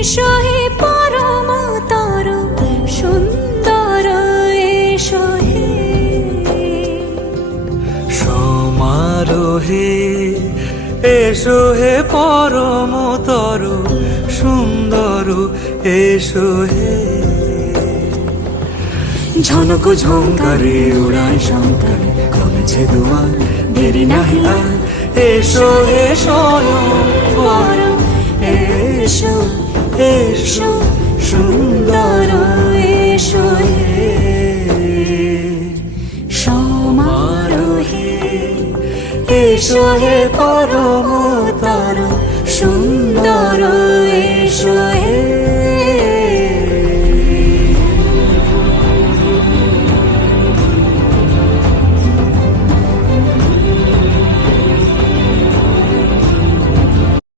এসো হে পরমতর সুন্দর এসো হে সমারোহে এসো হে পরমতর সুন্দর এসো হে ঝনক ঝঙ্কারে উড়ায় শঙ্কার কমেছে দুয়ার দেরি নাহি আর এসো হে স্বয়ং পরম এসো এসো সুন্দর এসো হে সমারোহে এসো হে পরম